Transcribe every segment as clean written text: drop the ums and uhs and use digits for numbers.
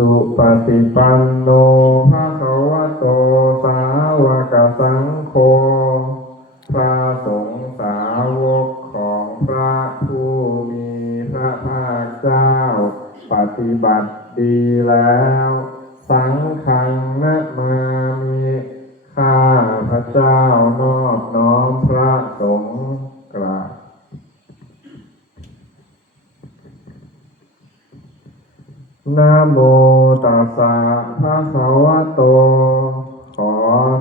สุปฏิปันโนภะคะวะโตสาวกสังโฆพระสงฆ์สาวกของพระผู้มีพระภาคเจ้าปฏิบัติดีแล้วสังฆังนะมามิข้าพระเจ้านอบน้อมพระสงฆ์กราบนะโมตัสสะภะคะวะโตขอ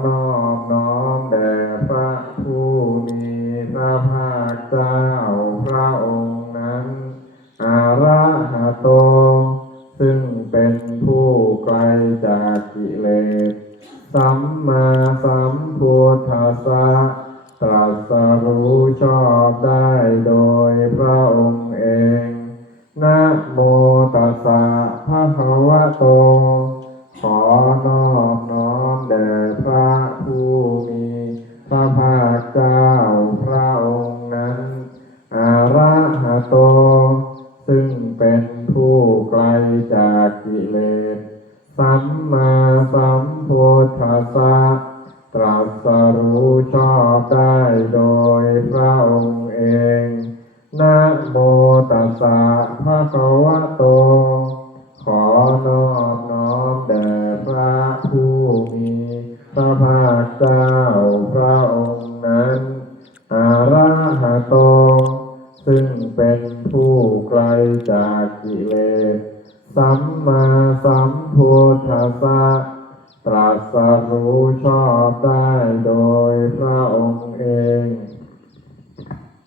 นอบน้อมแด่พระผู้มีพระภาคเจ้าพระองค์นั้นอะระหะโตซึ่งเป็นผู้ไกลจากกิเลสสัมมาสัมพุทธัสสะตรัสรู้ชอบได้โดยพระองค์เองนะโมตัสสะภะคะวะโตขอนอบน้อมแด่พระผู้มีพระภาคเจ้าพระองค์นั้นอะระหะโตซึ่งเป็นผู้ไกลจากกิเลสสัมมาสัมพุทธัสสะตรัสรู้ชอบได้โดยพระองค์เองนะโมตัสสะภะคะวะโตขอนอบน้อมแด่พระผู้มีพระภาคเจ้าพระองค์นั้นอะระหะโตซึ่งเป็นผู้ไกลจากกิเลสสัมมาสัมพุทธัสสะตรัสรู้ชอบได้โดยพระองค์เอง